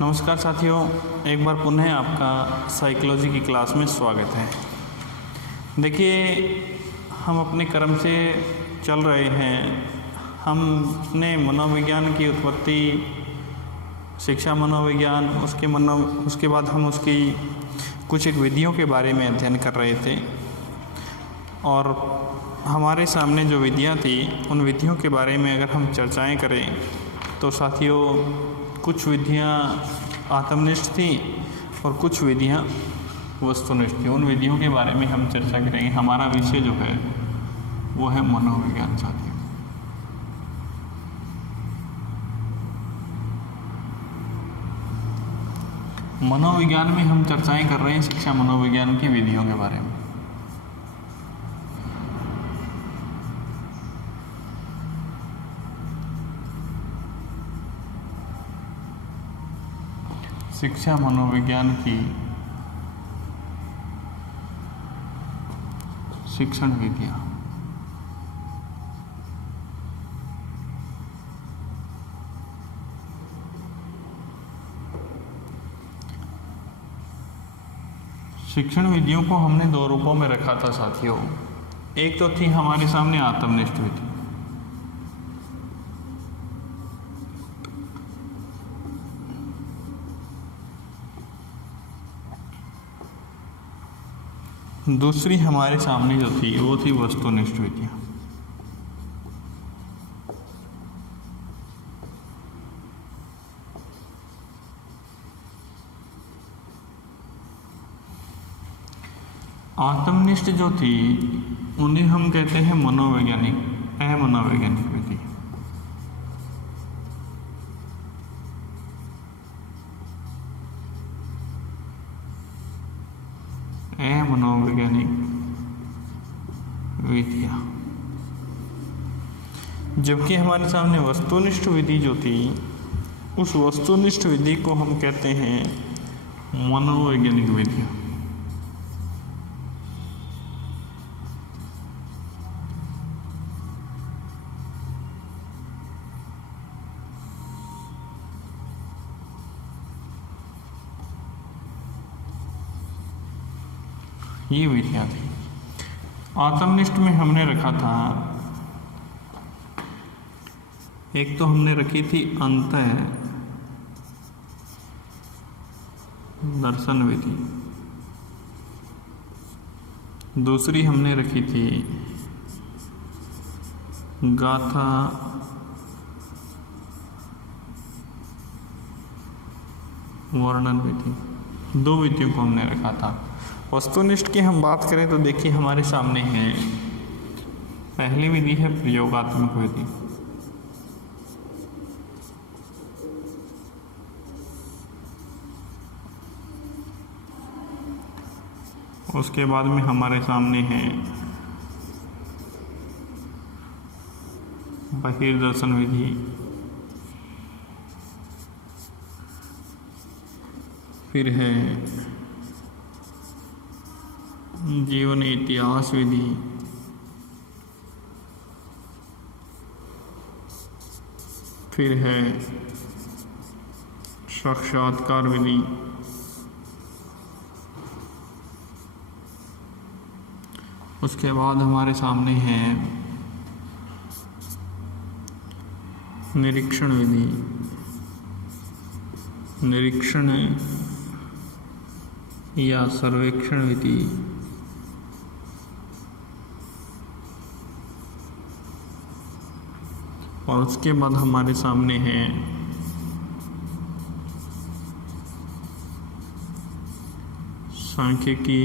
नमस्कार साथियों, एक बार पुनः आपका साइकोलॉजी की क्लास में स्वागत है। देखिए, हम अपने क्रम से चल रहे हैं। हमने मनोविज्ञान की उत्पत्ति, शिक्षा मनोविज्ञान, उसके बाद हम उसकी कुछ एक विधियों के बारे में अध्ययन कर रहे थे और हमारे सामने जो विधियाँ थी उन विधियों के बारे में अगर हम चर्चाएं करें तो साथियों, कुछ विधियाँ आत्मनिष्ठ थी और कुछ विधियाँ वस्तुनिष्ठ थी। उन विधियों के बारे में हम चर्चा करेंगे। हमारा विषय जो है वो है मनोविज्ञान साथियों। मनोविज्ञान में हम चर्चाएं कर रहे हैं शिक्षा मनोविज्ञान की विधियों के बारे में। शिक्षा मनोविज्ञान की शिक्षण विधियां। शिक्षण विधियों को हमने दो रूपों में रखा था साथियों। एक तो थी हमारे सामने आत्मनिष्ठ विधि, दूसरी हमारे सामने जो थी वो थी वस्तुनिष्ठ विधियां। आत्मनिष्ठ जो थी उन्हें हम कहते हैं अमनोवैज्ञानिक विधि। मनोवैज्ञानिक विधियां। जबकि हमारे सामने वस्तुनिष्ठ विधि जो थी, उस वस्तुनिष्ठ विधि को हम कहते हैं मनोवैज्ञानिक विधियां। ये विधियां थी। आत्मनिष्ठ में हमने रखा था, एक तो हमने रखी थी अंतः दर्शन विधि, दूसरी हमने रखी थी गाथा वर्णन विधि। दो विधियों को हमने रखा था। वस्तुनिष्ठ की हम बात करें तो देखिए हमारे सामने है, पहली विधि है प्रयोगात्मक विधि। उसके बाद में हमारे सामने है बहिर्दर्शन विधि, फिर है जीवन इतिहास विधि, फिर है साक्षात्कार विधि, उसके बाद हमारे सामने है निरीक्षण विधि। निरीक्षण या सर्वेक्षण विधि, और उसके बाद हमारे सामने है सांख्यिकी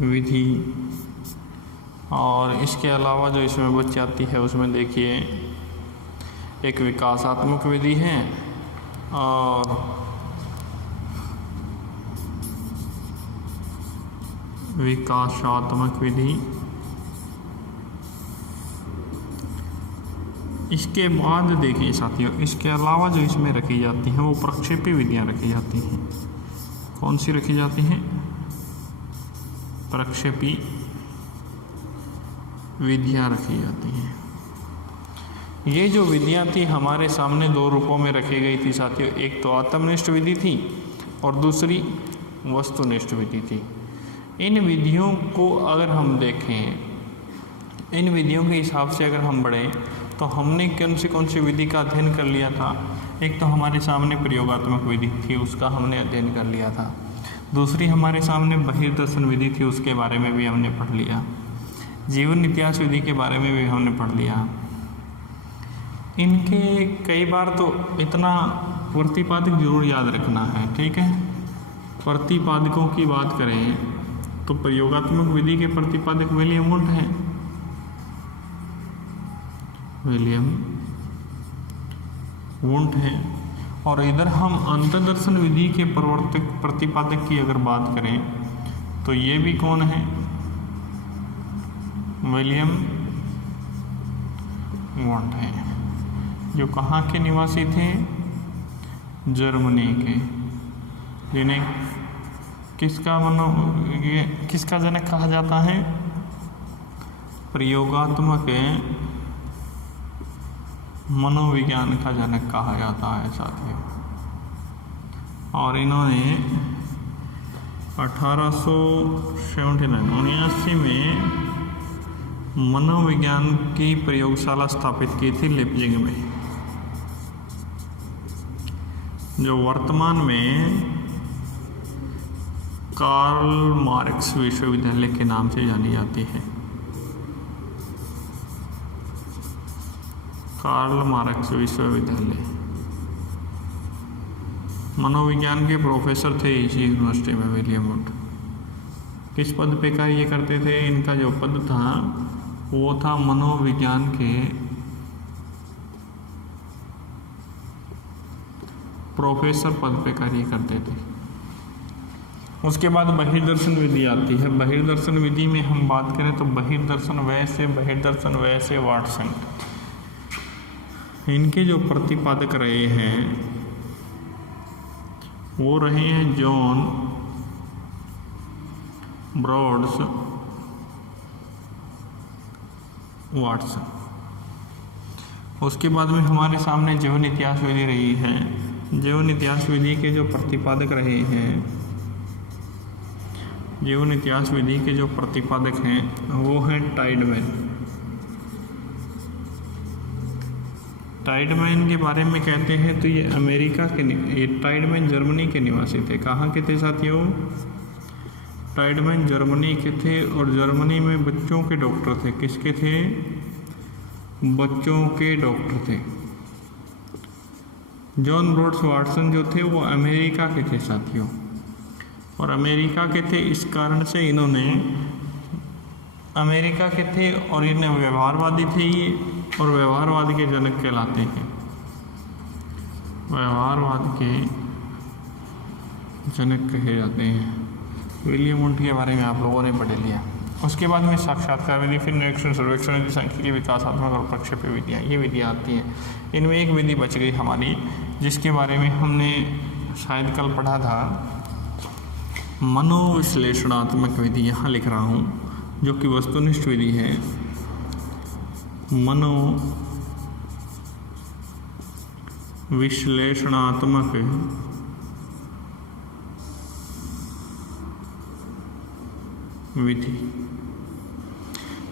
विधि। और इसके अलावा जो इसमें बच जाती है उसमें देखिए एक विकासात्मक विधि है और विकासात्मक विधि। इसके बाद देखिए साथियों, इसके अलावा जो इसमें रखी जाती हैं वो प्रक्षेपी विधियां रखी जाती हैं। कौन सी रखी जाती हैं? प्रक्षेपी विधियां रखी जाती हैं। ये जो विधियाँ थी हमारे सामने दो रूपों में रखी गई थी साथियों। एक तो आत्मनिष्ठ विधि थी और दूसरी वस्तुनिष्ठ विधि थी। इन विधियों को अगर हम देखें, इन विधियों के हिसाब से अगर हम बढ़ें तो हमने कौन सी विधि का अध्ययन कर लिया था। एक तो हमारे सामने प्रयोगात्मक विधि थी, उसका हमने अध्ययन कर लिया था। दूसरी हमारे सामने बहिर्दर्शन विधि थी, उसके बारे में भी हमने पढ़ लिया। जीवन इतिहास विधि के बारे में भी हमने पढ़ लिया। इनके कई बार तो इतना प्रतिपादक जरूर याद रखना है, ठीक है। प्रतिपादकों की बात करें तो प्रयोगात्मक विधि के प्रतिपादक विलियम वुंट हैं, विलियम वुंट हैं। और इधर हम अंतर्दर्शन विधि के प्रतिपादक की अगर बात करें तो ये भी कौन है, विलियम वुंट हैं, जो कहाँ के निवासी थे, जर्मनी के, जिन्हें किसका जनक कहा जाता है, प्रयोगात्मक मनोविज्ञान का जनक कहा जाता है साथियों। और इन्होंने 1879 में मनोविज्ञान की प्रयोगशाला स्थापित की थी लिप्जिंग में, जो वर्तमान में कार्ल मार्क्स विश्वविद्यालय के नाम से जानी जाती है। कार्ल मार्क्स विश्वविद्यालय। मनोविज्ञान के प्रोफेसर थे इसी यूनिवर्सिटी में विलियम वुंट। किस पद पे कार्य करते थे, इनका जो पद था वो था मनोविज्ञान के प्रोफेसर पद पे कार्य करते थे। उसके बाद बहिर्दर्शन विधि आती है। बहिर्दर्शन विधि में हम बात करें तो बहिर्दर्शन वैसे वाटसन, इनके जो प्रतिपादक रहे हैं वो रहे हैं जॉन ब्रॉड्स वाटसन। उसके बाद में हमारे सामने जीवन इतिहास विधि रही है। जीवन इतिहास विधि के जो प्रतिपादक रहे हैं, जीवन इतिहास विधि के जो प्रतिपादक हैं वो हैं टाइडमैन। टाइडमैन के बारे में कहते हैं तो ये ये टाइडमैन जर्मनी के निवासी थे। कहाँ के थे साथियों, टाइडमैन जर्मनी के थे। और जर्मनी में बच्चों के डॉक्टर थे। किसके थे, बच्चों के डॉक्टर थे। जॉन ब्रॉड्स वाटसन जो थे वो अमेरिका के थे साथियों, और अमेरिका के थे इस कारण से इन्होंने अमेरिका के थे और इन्हें व्यवहारवादी थे ये, और व्यवहारवाद के जनक कहलाते हैं। व्यवहारवाद के जनक कहे जाते हैं। विलियम वुंट के बारे में आप लोगों ने पढ़ लिया। उसके बाद में साक्षात्कार विधि, फिर निरीक्षण, सर्वेक्षण, सांख्यिकी, विकासात्मक और प्रक्षेप्य विधियाँ, ये विधियाँ आती हैं। इनमें एक विधि बच गई हमारी, जिसके बारे में हमने शायद कल पढ़ा था, मनोविश्लेषणात्मक विधि। यहाँ लिख रहा हूँ, जो कि वस्तुनिष्ठ विधि है। मनोविश्लेषणात्मक विधि।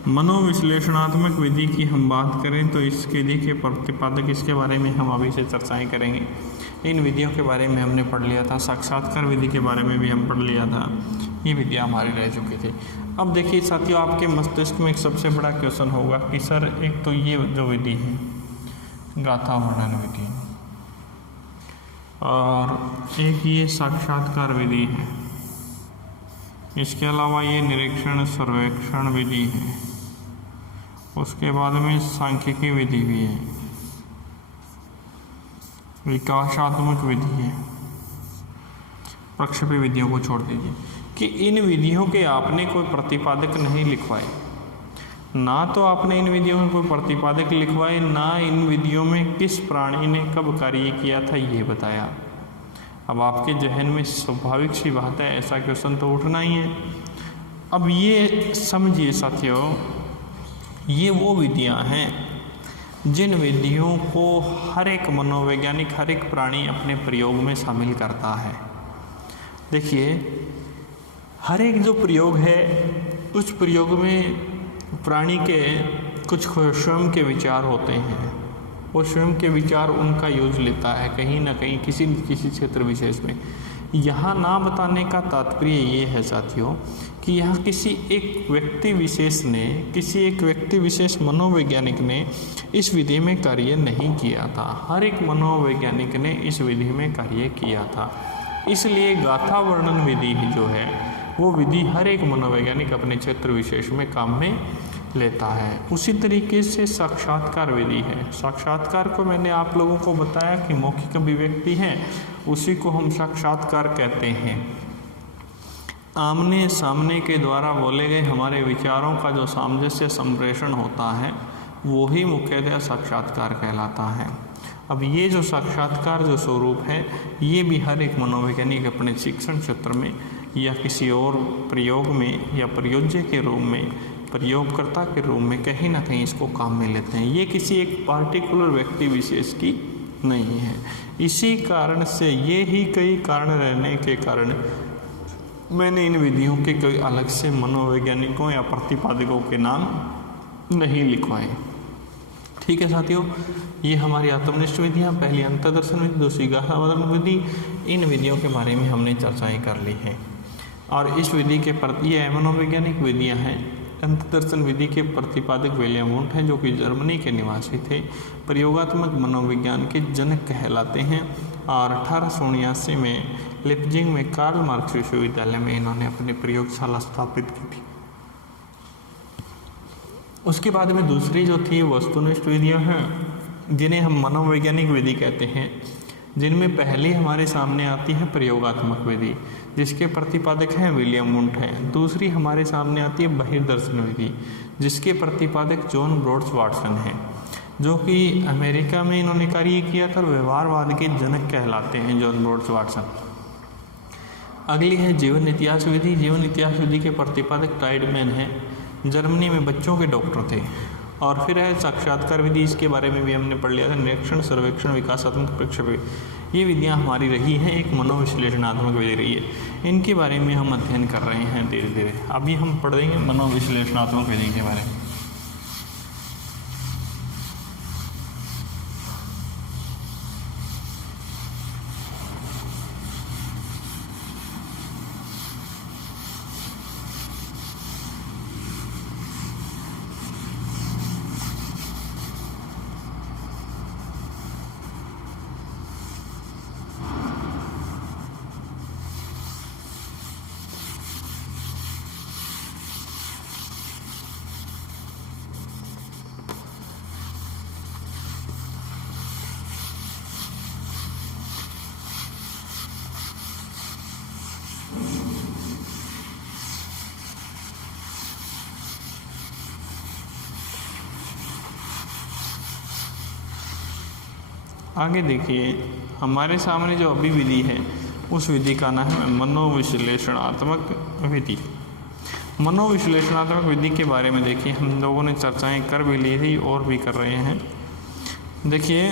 मनोविश्लेषणात्मक विधि की हम बात करें तो इसके विधि के प्रतिपादक, इसके बारे में हम अभी से चर्चाएं करेंगे। इन विधियों के बारे में हमने पढ़ लिया था। साक्षात्कार विधि के बारे में भी हम पढ़ लिया था। ये विधियाँ हमारी रह चुकी थी। अब देखिए साथियों, आपके मस्तिष्क में एक सबसे बड़ा क्वेश्चन होगा कि सर एक तो ये जो विधि है गाथा वर्णन विधि, और एक ये साक्षात्कार विधि है, इसके अलावा ये निरीक्षण सर्वेक्षण विधि है, उसके बाद में सांख्यिकी विधि भी है, विकासात्मक विधि है। प्रक्षेप्य विधियों को छोड़ दीजिए कि इन विधियों के आपने कोई प्रतिपादक नहीं लिखवाए, ना तो आपने इन विधियों में कोई प्रतिपादक लिखवाए, ना इन विधियों में किस प्राणी ने कब कार्य किया था ये बताया। अब आपके जहन में स्वाभाविक सी बात है, ऐसा क्वेश्चन तो उठना ही है। अब ये समझिए साथियों, ये वो विधियां हैं जिन विधियों को हर एक मनोवैज्ञानिक, हर एक प्राणी अपने प्रयोग में शामिल करता है। देखिए, हर एक जो प्रयोग है उस प्रयोग में प्राणी के कुछ स्वयं के विचार होते हैं। वो स्वयं के विचार उनका यूज लेता है कहीं ना कहीं किसी न किसी क्षेत्र विशेष में। यहाँ ना बताने का तात्पर्य ये है साथियों कि यहाँ किसी एक व्यक्ति विशेष ने, किसी एक व्यक्ति विशेष मनोवैज्ञानिक ने इस विधि में कार्य नहीं किया था। हर एक मनोवैज्ञानिक ने इस विधि में कार्य किया था। इसलिए गाथा वर्णन विधि जो है वो विधि हर एक मनोवैज्ञानिक अपने क्षेत्र विशेष में काम में लेता है। उसी तरीके से साक्षात्कार विधि है। साक्षात्कार को मैंने आप लोगों को बताया कि मौखिक अभिव्यक्ति है, उसी को हम साक्षात्कार कहते हैं। आमने सामने के द्वारा बोले गए हमारे विचारों का जो सामंजस्य संप्रेषण होता है वो ही मुख्यतः साक्षात्कार कहलाता है। अब ये जो साक्षात्कार जो स्वरूप है ये भी हर एक मनोवैज्ञानिक अपने शिक्षण क्षेत्र में या किसी और प्रयोग में या प्रयोज्य के रूप में, प्रयोगकर्ता के रूप में कहीं ना कहीं इसको काम में लेते हैं। ये किसी एक पार्टिकुलर व्यक्ति विशेष की नहीं है। इसी कारण से ये ही कई कारण रहने के कारण मैंने इन विधियों के कोई अलग से मनोवैज्ञानिकों या प्रतिपादकों के नाम नहीं लिखवाए। ठीक है साथियों, ये हमारी आत्मनिष्ठ विधियाँ, पहली अंतर्दर्शन विधि, दूसरी गाथावर्णन विधि, इन विधियों के बारे में हमने चर्चाएँ कर ली हैं। और इस विधि के प्रति ये मनोवैज्ञानिक विधियाँ हैं। अंतर्दर्शन विधि के प्रतिपादक विलियम वुंट हैं जो कि जर्मनी के निवासी थे। प्रयोगात्मक मनोविज्ञान के जनक कहलाते हैं और 1879 में लिप्जिंग में कार्ल मार्क्स विश्वविद्यालय में इन्होंने अपनी प्रयोगशाला स्थापित की थी। उसके बाद में दूसरी जो थी वस्तुनिष्ठ विधियाँ हैं जिन्हें हम मनोवैज्ञानिक विधि कहते हैं, जिनमें पहली हमारे सामने आती है प्रयोगात्मक विधि जिसके प्रतिपादक हैं विलियम वुंट हैं। दूसरी हमारे सामने आती है बहिर्दर्शन विधि जिसके प्रतिपादक जॉन ब्रोड्स वाटसन हैं जो कि अमेरिका में इन्होंने कार्य किया था। व्यवहारवाद के जनक कहलाते हैं जॉन ब्रोड्स वाटसन। अगली है जीवन इतिहास विधि। जीवन इतिहास विधि के प्रतिपादक टाइडमैन हैं, जर्मनी में बच्चों के डॉक्टर थे। और फिर है साक्षात्कार विधि, इसके बारे में भी हमने पढ़ लिया था। निरीक्षण, सर्वेक्षण, विकासात्मक प्रक्षेप, ये विधियाँ हमारी रही हैं, एक मनोविश्लेषणात्मक विधि रही है। इनके बारे में हम अध्ययन कर रहे हैं धीरे धीरे। अभी हम पढ़ेंगे मनोविश्लेषणात्मक विधि के बारे में। आगे देखिए, हमारे सामने जो अभी विधि है उस विधि का नाम है मनोविश्लेषणात्मक विधि। मनोविश्लेषणात्मक विधि के बारे में देखिए हम लोगों ने चर्चाएं कर भी ली थी और भी कर रहे हैं। देखिए,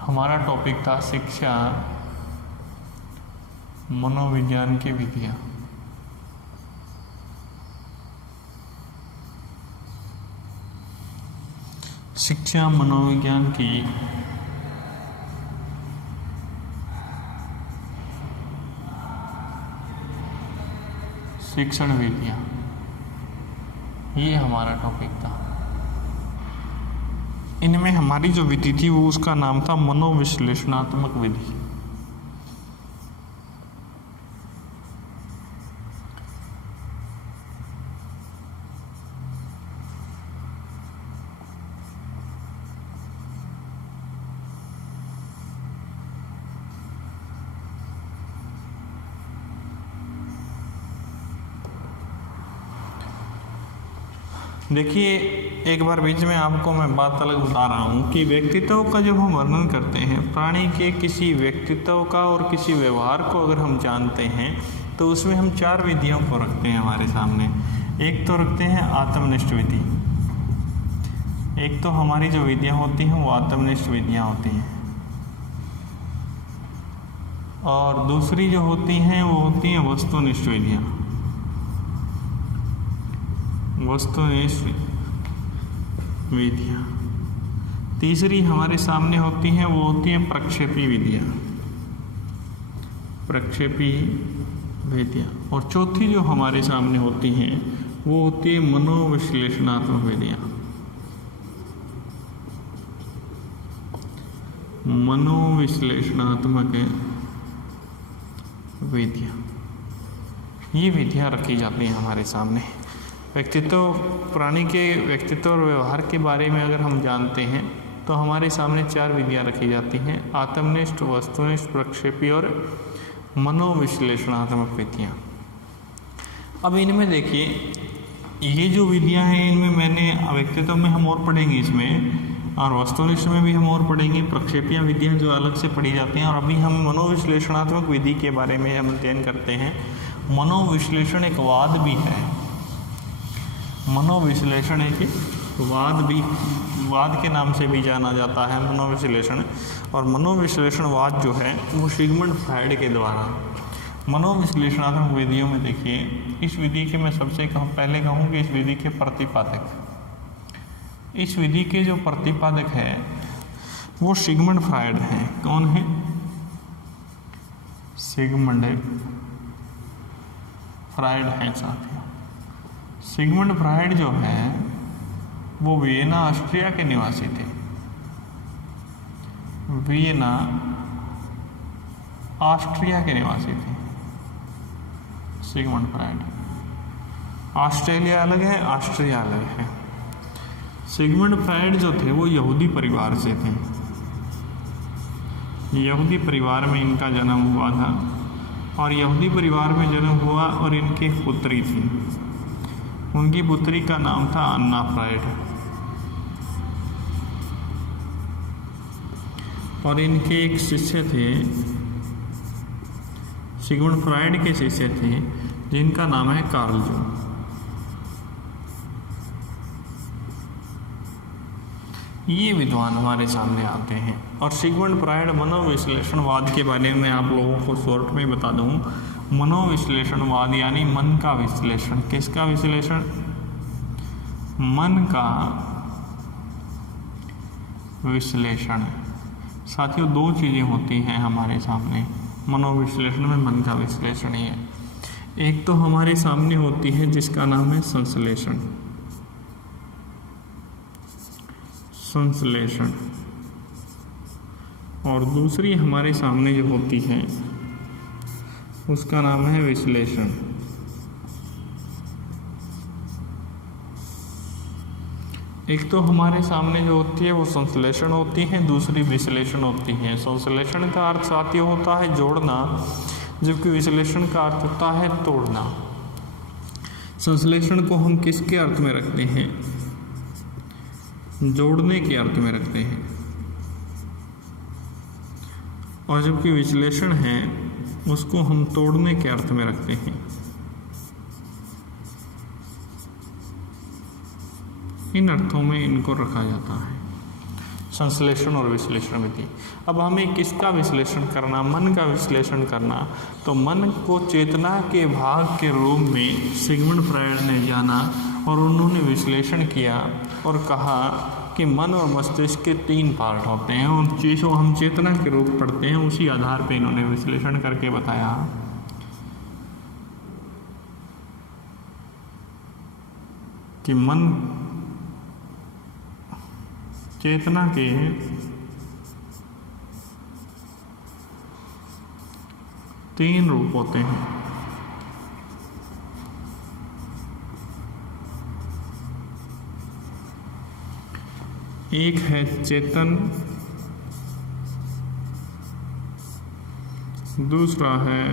हमारा टॉपिक था शिक्षा मनोविज्ञान की विधियाँ। शिक्षा मनोविज्ञान की शिक्षण विधियाँ, ये हमारा टॉपिक था। इनमें हमारी जो विधि थी वो उसका नाम था मनोविश्लेषणात्मक विधि। देखिए, एक बार बीच में आपको मैं बात अलग बता रहा हूँ कि व्यक्तित्व का जब हम वर्णन करते हैं, प्राणी के किसी व्यक्तित्व का और किसी व्यवहार को अगर हम जानते हैं तो उसमें हम 4 विधियों को रखते हैं हमारे सामने। एक तो रखते हैं आत्मनिष्ठ विधि। एक तो हमारी जो विधियाँ होती हैं वो आत्मनिष्ठ विधियाँ होती हैं, और दूसरी जो होती हैं वो होती हैं वस्तुनिष्ठ विधियाँ। वस्तुनिष्ठ विधियाँ। तीसरी हमारे सामने होती हैं वो होती हैं प्रक्षेपी विधियाँ। प्रक्षेपी विधियाँ। और चौथी जो हमारे सामने होती हैं वो होती है मनोविश्लेषणात्मक विधियाँ। मनोविश्लेषणात्मक विधियाँ, ये विधियाँ रखी जाती हैं हमारे सामने। व्यक्तित्व, प्राणी के व्यक्तित्व और व्यवहार के बारे में अगर हम जानते हैं तो हमारे सामने 4 विधियाँ रखी जाती हैं: आत्मनिष्ठ, वस्तुनिष्ठ, प्रक्षेपी और मनोविश्लेषणात्मक विधियाँ। अब इनमें देखिए, ये जो विधियाँ हैं इनमें मैंने व्यक्तित्व में हम और पढ़ेंगे इसमें, और वस्तुनिष्ठ में भी हम और पढ़ेंगे। प्रक्षेपीय विधियाँ जो अलग से पढ़ी जाती हैं, और अभी हम मनोविश्लेषणात्मक विधि के बारे में हम अध्ययन करते हैं। मनोविश्लेषण एक वाद भी है। मनोविश्लेषण एक वाद के नाम से भी जाना जाता है मनोविश्लेषण। और मनोविश्लेषणवाद जो है वो सिगमंड फ्रायड के द्वारा मनोविश्लेषणात्मक विधियों में देखिए, इस विधि के मैं सबसे पहले कहूँ कि इस विधि के प्रतिपादक, इस विधि के जो प्रतिपादक है वो सिगमंड फ्रायड हैं। कौन है? सिगमंड फ्रायड हैं साथियों। सिगमंड फ्रायड जो है वो वियना ऑस्ट्रिया के निवासी थे। वियना ऑस्ट्रिया के निवासी थे सिगमंड फ्रायड। ऑस्ट्रेलिया अलग है, ऑस्ट्रिया अलग है। सिगमंड फ्रायड जो थे वो यहूदी परिवार से थे। यहूदी परिवार में इनका जन्म हुआ था, और यहूदी परिवार में जन्म हुआ, और इनकी एक पुत्री थी। उनकी पुत्री का नाम था अन्ना फ्रायड, और इनके एक शिष्य थे, सिगमंड फ्रायड के शिष्य थे, जिनका नाम है कार्ल जूंग। ये विद्वान हमारे सामने आते हैं। और सिगमंड फ्रायड मनोविश्लेषणवाद के बारे में आप लोगों को शॉर्ट में बता दूं। मनोविश्लेषणवाद यानी मन का विश्लेषण। किसका विश्लेषण? मन का विश्लेषण। साथियों, 2 चीज़ें होती हैं हमारे सामने मनोविश्लेषण में। मन का विश्लेषण ही है। एक तो हमारे सामने होती है जिसका नाम है संश्लेषण। संश्लेषण। और दूसरी हमारे सामने जो होती है उसका नाम है विश्लेषण। एक तो हमारे सामने जो होती है वो संश्लेषण होती है, दूसरी विश्लेषण होती है। संश्लेषण का अर्थ साथियों होता है जोड़ना, जबकि विश्लेषण का अर्थ होता है तोड़ना। संश्लेषण को हम किसके अर्थ में रखते हैं? जोड़ने के अर्थ में रखते हैं। और जबकि विश्लेषण है उसको हम तोड़ने के अर्थ में रखते हैं। इन अर्थों में इनको रखा जाता है, संश्लेषण और विश्लेषण विधि। अब हमें किसका विश्लेषण करना? मन का विश्लेषण करना। तो मन को चेतना के भाग के रूप में सिगमंड फ्रायड ने जाना, और उन्होंने विश्लेषण किया और कहा कि मन और मस्तिष्क के 3 पार्ट होते हैं, उन चीज़ों हम चेतना के रूप पढ़ते हैं। उसी आधार पर इन्होंने विश्लेषण करके बताया कि मन चेतना के 3 रूप होते हैं। एक है चेतन, दूसरा है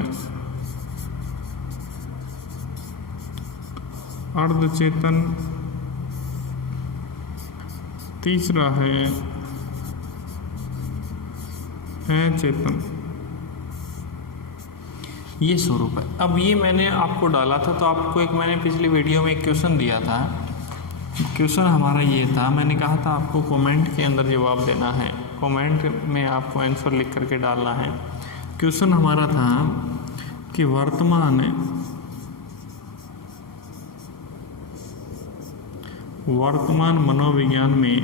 अर्धचेतन, तीसरा है अचेतन। ये स्वरूप है। अब ये मैंने आपको डाला था, तो आपको एक मैंने पिछली वीडियो में एक क्वेश्चन दिया था। क्वेश्चन हमारा ये था, मैंने कहा था आपको कमेंट के अंदर जवाब देना है, कमेंट में आपको आंसर लिख करके डालना है। क्वेश्चन हमारा था कि वर्तमान मनोविज्ञान में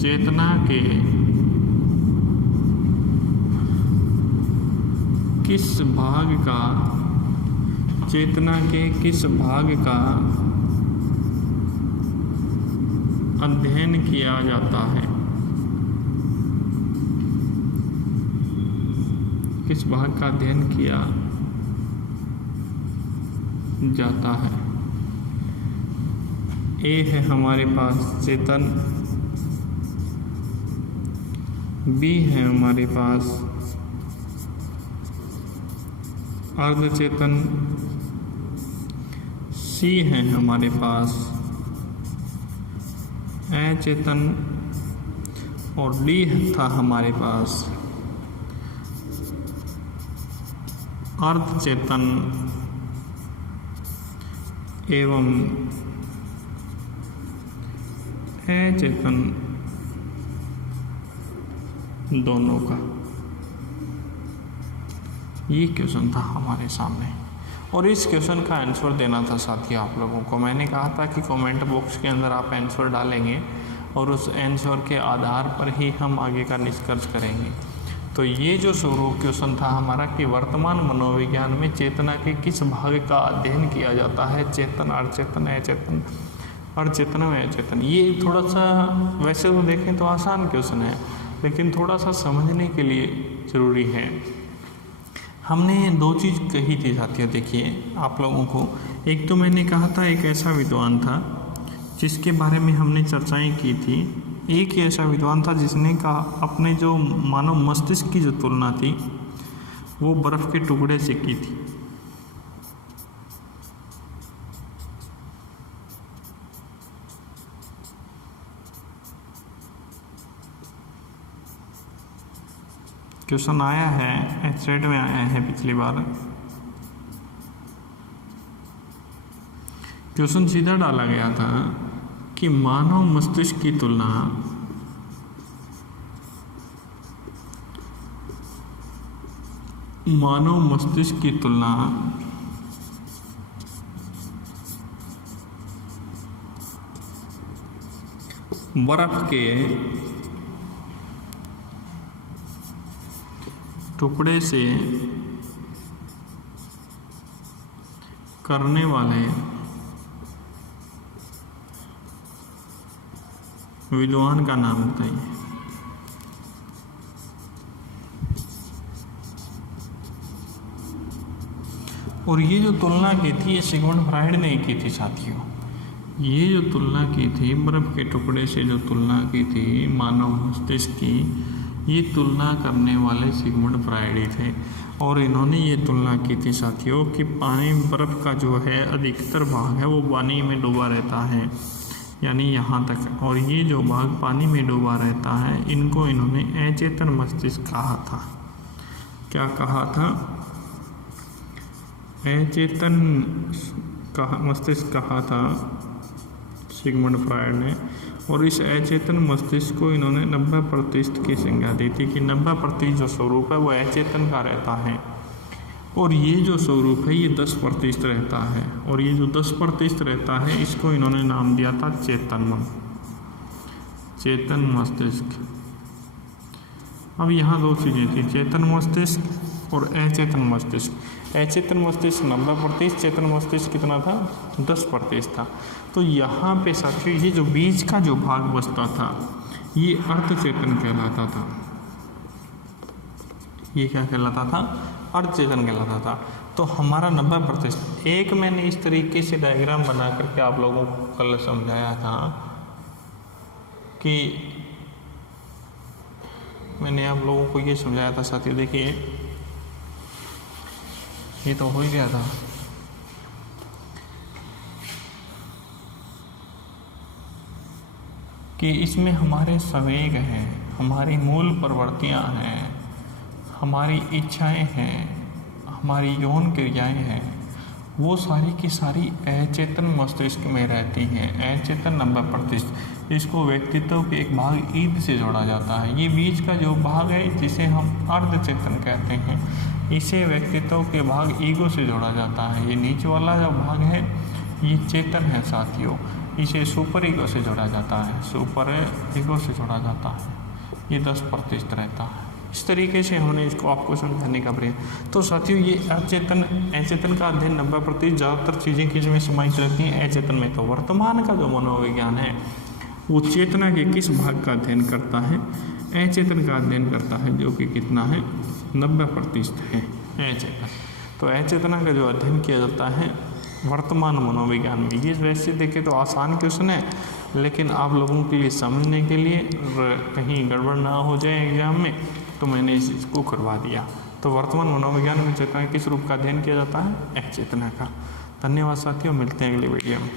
चेतना के किस भाग का अध्ययन किया जाता है, किस भाग का अध्ययन किया जाता है। ए है हमारे पास चेतन, बी है हमारे पास अर्धचेतन, सी है हमारे पास अचेतन और डी था हमारे पास अर्धचेतन एवं अचेतन दोनों का। ये क्वेश्चन था हमारे सामने और इस क्वेश्चन का आंसर देना था साथियों आप लोगों को। मैंने कहा था कि कमेंट बॉक्स के अंदर आप आंसर डालेंगे और उस आंसर के आधार पर ही हम आगे का निष्कर्ष करेंगे। तो ये जो स्वरूप क्वेश्चन था हमारा कि वर्तमान मनोविज्ञान में चेतना के किस भाग का अध्ययन किया जाता है, चेतन, अर्धचेतन, अचेतन, अर्धचेतन में अचेतन। ये थोड़ा सा वैसे तो देखें तो आसान क्वेश्चन है, लेकिन थोड़ा सा समझने के लिए ज़रूरी है। हमने दो चीज़ कही थी साथियों, देखिए आप लोगों को। एक तो मैंने कहा था एक ऐसा विद्वान था जिसके बारे में हमने चर्चाएं की थी। एक ऐसा विद्वान था जिसने कहा अपने जो मानव मस्तिष्क की जो तुलना थी वो बर्फ़ के टुकड़े से की थी। क्वेश्चन आया है, एचरेट में आया है पिछली बार। क्वेश्चन सीधा डाला गया था कि मानव मस्तिष्क की तुलना बर्फ के टुकड़े से करने वाले विद्वान का नाम बताइए। और ये जो तुलना की थी ये सिगमंड फ्राइड ने की थी साथियों। ये जो तुलना की थी बर्फ के टुकड़े से, जो तुलना की थी मानव मस्तिष्क की, ये तुलना करने वाले सिगमंड फ्राइड ही थे। और इन्होंने ये तुलना की थी साथियों कि पानी, बर्फ का जो है अधिकतर भाग है वो पानी में डूबा रहता है, यानी यहाँ तक। और ये जो भाग पानी में डूबा रहता है इनको इन्होंने अचेतन मस्तिष्क कहा था। क्या कहा था? अचेतन मस्तिष्क कहा था सिगमंड फ्राइड ने। और इस अचेतन मस्तिष्क को इन्होंने 90% की संज्ञा दी थी कि 90% जो स्वरूप है वो अचेतन का रहता है और ये जो स्वरूप है ये 10% रहता है। और ये जो 10% रहता है इसको इन्होंने नाम दिया था चेतन मस्तिष्क। अब यहाँ दो चीज़ें थी, चेतन मस्तिष्क और अचेतन मस्तिष्क। अचेतन मस्तिष्क 90%, चेतन मस्तिष्क कितना था? 10% था। तो यहाँ पे साथियों ये जो बीच का जो भाग बचता था ये अर्धचेतन कहलाता था। ये क्या कहलाता था? अर्धचेतन कहलाता था। तो हमारा 90%। एक मैंने इस तरीके से डायग्राम बना करके आप लोगों को कल समझाया था कि मैंने आप लोगों को ये समझाया था साथियों, देखिए ये तो हो ही गया था। कि इसमें हमारे संवेग हैं, हमारी मूल प्रवृत्तियाँ हैं, हमारी इच्छाएं हैं, हमारी यौन क्रियाएं हैं, वो सारी की सारी अचेतन मस्तिष्क में रहती हैं। अचेतन 90%। इसको व्यक्तित्व के एक भाग ईद से जोड़ा जाता है। ये बीच का जो भाग है जिसे हम अर्धचेतन कहते हैं, इसे व्यक्तित्व के भाग ईगो से जोड़ा जाता है। ये नीचे वाला जो भाग है ये चेतन है साथियों, इसे सुपर ईगो से जोड़ा जाता है, सुपर ईगो से जोड़ा जाता है। ये 10% रहता है। इस तरीके से हमने इसको आपको समझाने का प्रयास। तो साथियों ये अचेतन का अध्ययन 90% ज़्यादातर चीज़ें किसमें समाहित रहती हैं, अचेतन में। तो वर्तमान का जो मनोविज्ञान है वो चेतना के किस भाग का अध्ययन करता है, अचेतन का अध्ययन करता है, जो कि कितना है 90% है अचेतन। तो अचेतना का जो अध्ययन किया जाता है वर्तमान मनोविज्ञान में। ये वैसे देखें तो आसान क्वेश्चन है, लेकिन आप लोगों के लिए समझने के लिए कहीं गड़बड़ ना हो जाए एग्जाम में, तो मैंने इस चीज़ को करवा दिया। तो वर्तमान मनोविज्ञान में चेतना किस रूप का अध्ययन किया जाता है, अचेतना का। धन्यवाद साथियों, मिलते हैं अगले वीडियो में।